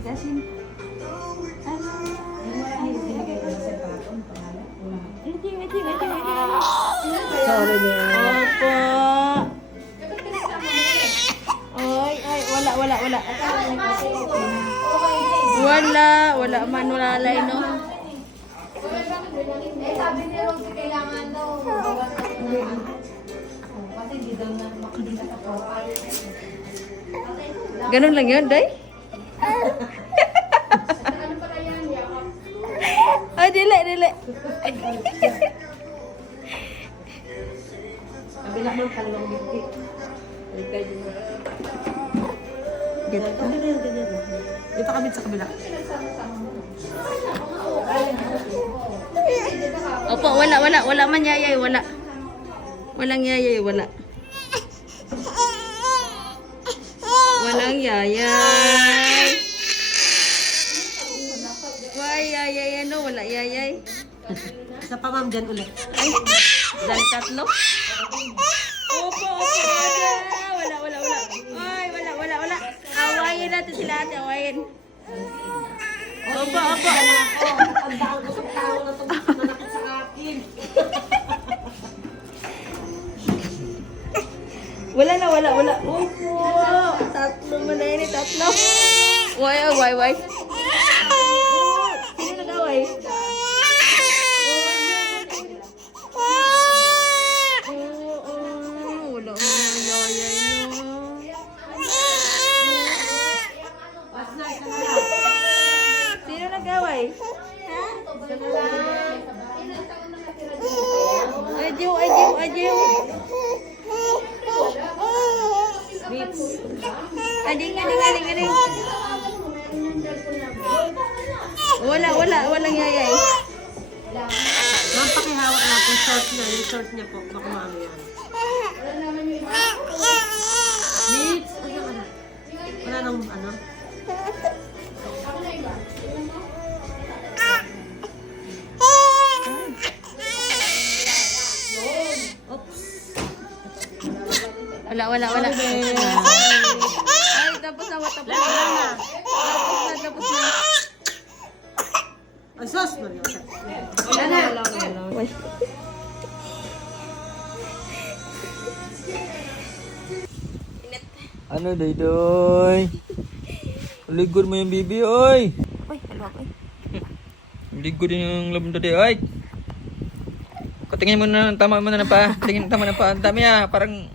tigasin. Sorry na. Opo. Ay, wala. Wala man, wala lay, no? Sabi ni Rosie, kailangan daw bawasan mo na kasi hindi daw na makikita sa profile. Ganun lang yun, Day? Ano pala yan? Yakap. Ay, dili. Kabila mo, kalawang binti. Alikay din mo. Dito. Dito kami sa kabila. Opo, wala man yayay, wala. Walang yayay, wala. Walang yayay. Why yayay, ano? Wala yayay. Isa pa ma'am dyan ulit. Ay, dahil tatlo? Opo, ada. Wala. Ay, wala. Awayin natin sila ate, awayin. Opo. Ang daan ko sa tao na tumanakit sa akin. Wala. Opo. Tatlo mo na yun, tatlo. Why? Sino nag-away? Wala mo na yayay, no. Sino nag-away? Adiw. Ading. Walang yayay. Ma'am, pakihawak natin short na. Yung short niya po. Baka maano yan. Mitch! Wala nang ano? Wala. Ay, tapos na. Tapos na. Ay, sus! Mario. Wala na. Uy. Ano, Daydoy? Ligod mo yung bibi, oy! Uy, halwa ko. Ligod din yung labong dati, oy! Katingin mo na, tama mo na pa. Tingin tama na pa. Ang dami parang...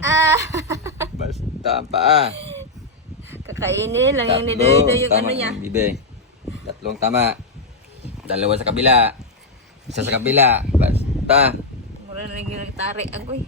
Basta pa. Kakainin lang yung nidoy yung ano niya. Yung bibi. Tatlong tama. Dalawa sa kabila. Isa sa kabila. Basta. Mura na yung tari. Agoy.